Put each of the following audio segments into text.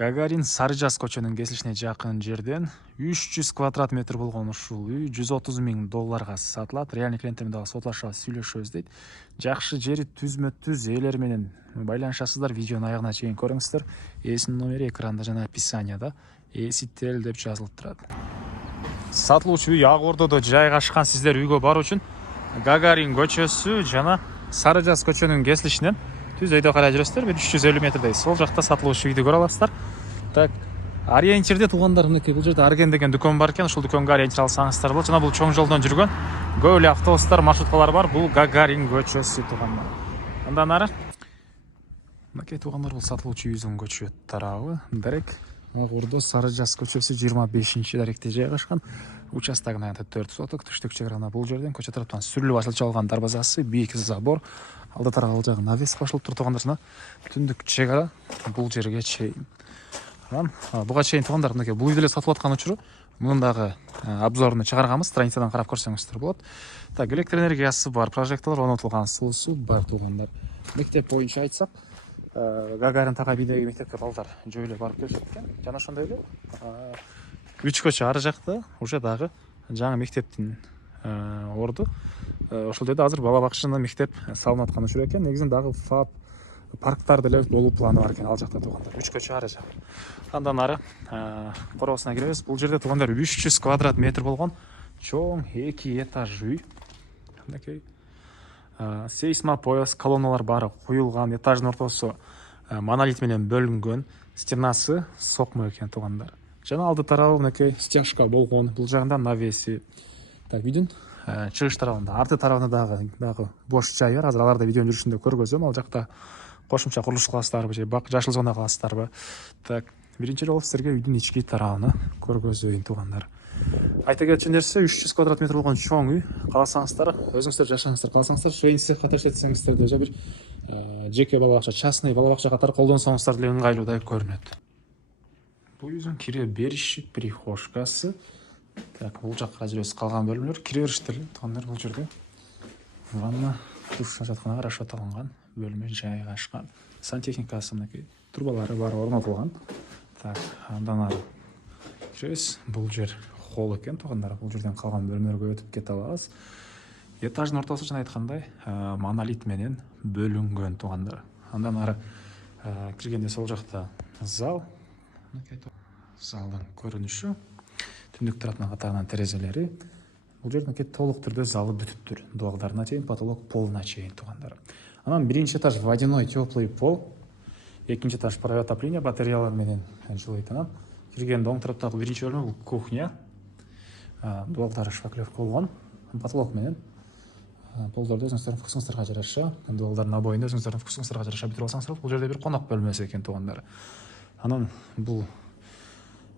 Гагарин Сары Жаз көчөнүн кесилишине жакын жерден 300 квадрат метр болгон ушул үй $130,000 сатылат. Реальный клиенттер менен сотлашабыз, сүйлөшөбүз дейт. Жакшы жери түзмө-түз ээлер менен байланышасыздар. Видеонун аягына чейин көрүңүздөр. Ээсинин номери экранда жана описанияда. Ээси тел деп жазылып турат. Сатылуучу үй Ак Ордодо жайгашкан. Сиздер үйгө баруу үчүн Гагарин көчөсү жана Сары Жаз көчөнүн кесилишинен түз өйдө карай жүрөсүздөр. 350 метрдей сол жакта сатылуучу үйдү көрө аласыздар. Так, ориентирде туугандар, мынакей бул жерде Арген деген дүкөн бар экен. Ушул дүкөнгө ориентир алсаңыздар болот. Жана бул чоң жолдон жүргөн көп эле автобустар, маршруткалар бар. Бул Гагарин көчөсү туугандар. Андан ары мынакей туугандар, бул сатылуучу үйдүн көчө тарабы. Дарек Ак Ордо Сары Жаз көчөсү 25-даректе жайгашкан. Участогун аянтып 4 соток, түштүк чеграна бул жерден көчө тараптан сүрүлүп ачылып алган дарбазасы, бийик забор, алды тарабы жагы навес кошулуп тур туугандар. Жана түндүк чегара бул жерге чейин. Анан буга чейин туугандар, мынакей бул үйдө эле сатылып аткан учуру мунун дагы обзоруну чыгарганбыз, страницадан карап көрсөңүздөр болот. Так, электр энергиясы бар, прожекторлор орнотулган, суусу бар туугандар. Мектеп боюнча айтсак, Гагарин такай бийдеги мектепке балдар жөө эле барып келишет экен. Жана ошондой эле 3 көчө ары жакта уже дагы жаңы мектептин орду. Ошол жерде азыр бала бакчаны мектеп салынып аткан учур экен. Негизинен дагы ФАП парктар деле болуу планы бар экен ал жакта туугандар. 3 көчө ары жак. Андан ары короосуна киребиз. Бул жерде туугандар 300 квадрат метр болгон чоң 2 этаж үй. Мынакей сейсмопояс колонналар бары куюлган, этаждын ортосу монолит менен бөлүнгөн, стенасы сокмо экен туугандар. Жана алды тарабы мынакей стяжка болгон, бул жагында навеси. Так, үйдүн чыгыш тарабында, арты тарабында дагы бош жай бар. Азыр аларды видеонун жүрүшүндө көргөзөм. Ал жакта кошумча курулуш кыласыздарбы же жашыл зона кыласыздарбы? Так, биринчи жолу силерге үйдүн ички тарабын көргөзөйүн туугандар. Айта кетчү нерсе, 300 квадрат метр болгон чоң үй. Кааласаңыздар, өзүңүздөр жашаңыздар. Кааласаңыздар, шейин цехка таштетсеңиздер же бир жеке бала бакча, частный бала бакча катары колдонсоңуздар деле ыңгайлуудай көрүнөт. Бул үйдүн кире бериши, прихожкасы. Так, бул жакка жүрөбүз. Калган бөлмөлөр кире бериштер туугандар. Бул жерде ванна, душ, жатканага расчет алынган бөлмө жайгашкан. Сантехникасы мынакей трубалары бар, орнотулган. Так, андан ары жүрөбүз. Бул жер холл экен туугандар. Бул жерден калган бөлмөлөргө өтүп кете алабыз. Этаждын ортосу жана айткандай монолит менен бөлүнгөн туугандар. Андан ары киргенде сол жакта зал. Залдын көрүнүшү, түндүк тарапынан катарынан терезелери. Бул жерде толук түрдө залы бүтүптүр. Дуалдарына чейин, потолок полуна чейин туугандар. Анан биринчи этаж водяной теплый пол, экинчи этаж паровое отопление батареялар менен жылыйт. Анан киргенде оң тараптагы биринчи бөлмө бул кухня. Дуалдары шпаклевка болгон, потолок менен полдорду өзүңүздөрдүн вкусуңуздарга жараша, дуалдардын обоюн өзүңүздөрдүн вкусуңуздарга жараша бүтүрүп алсаңыздар, бул жерде бир конок бөлмөсү экен туугандар. Анан бул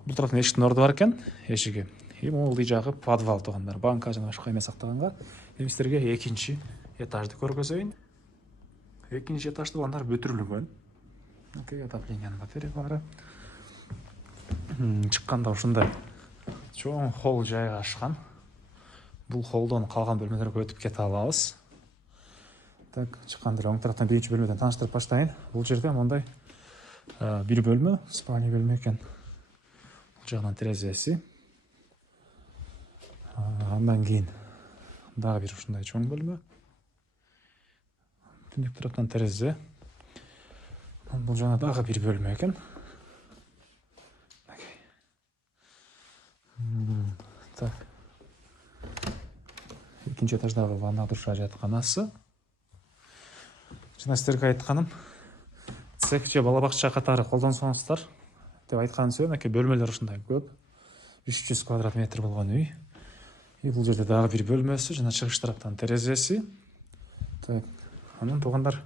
тараптан эшиктин орду бар экен, эшиги. Бул жагы подвал туугандар. Банка жана башка эме сактаганга. Эми силерге экинчи этажды көргөзөйүн. Экинчи этаж туугандар бүтүрүлгөн. Мынакей отоплениянын батареялары. Чыкканда ушундай чоң холл жайгашкан. Бул холлдон калган бөлмөлөргө өтүп кете алабыз. Так, чыкканда оң тараптан биринчи бөлмөдөн тааныштырып баштайын. Бул жерде мондай бир бөлмө, спальня бөлмө экен. Бул жагынан терезеси. Андан кийин дагы бир ушундай чоң бөлмө. Түндүк тараптан терезе. Бул жана дагы бир бөлмө экен. Так. Экинчи этаждагы ванна, душ, жатканасы. Жана силерге айтканым, цех же бала бакча катары колдонсоңуздар деп айткан сөзүм, мынакей бөлмөлөр ушундай көп. 300 квадрат метр болгон үй. Бул жерде дагы бир бөлмөсү жана чыгыш тараптан терезеси. Так, анан туугандар,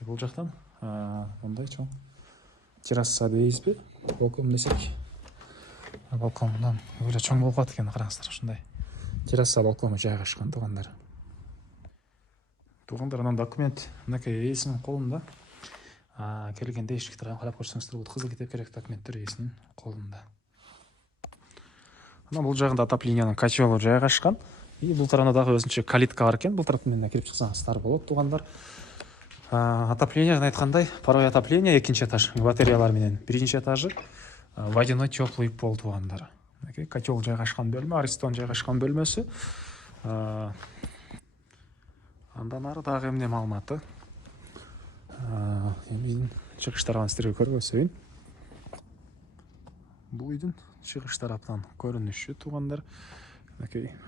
бул жактан мындай чоң терраса дейбизби? Балкон десек. Балкондан өйлө чоң болуп калат экен, караңыздар, ушундай. Терраса балкону жайгашкан туугандар. Туугандар, анан документ мынакей ээсинин колунда. Келгенде эшикти карап көрсөңүздөр, бул кызыл китеп керек документтер ээсинин колунда. Анан бул жагында отоплениянын котелу жайгашкан. Бул тарабында дагы өзүнчө калитка бар экен. Бул тараптан кирип чыксаңыздар болот туугандар. Отопление айткандай, паровой отопление экинчи этаж батареялар менен, биринчи этажы водяной теплый пол туугандар. Котел жайгашкан бөлмө, аристон жайгашкан бөлмөсү. Андан ары дагы эмне маалыматы? Эми чыгыштарын сиздерге көргөзөйүн. Бул үйдүн чыгыш тараптан көрүнүшү туугандар.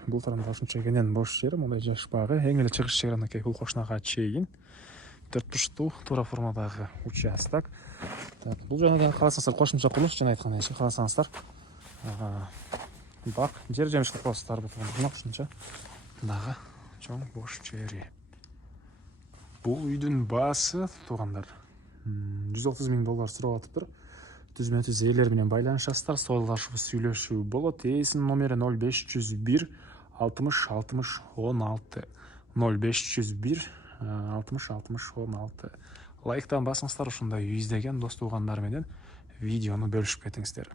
Бул тарапта ушунча кенен бош жер, мындай жашпагы. Эң эле чыгыш жери бул кошунага чейин. 4 бурчтуу туура формадагы участок. Бул жана дагы кааласаңыздар кошумча курулуш, жана айткан эле кааласаңыздар бак, жер жемиш кылып коесуздар бутуган ушунча дагы чоң бош жери. Бул үйдүн баасы туугандар $130,000 сурап атыптыр. Түзмө-түз ээлер менен байланышасыздар, соолашып сүйлөшүү болот. Ээсинин номери 0501 60 60 16 0501 60 60 16. Лайктан басыңыздар, ушундай үй издеген дос туугандар менен видеону бөлүшүп кетиңиздер.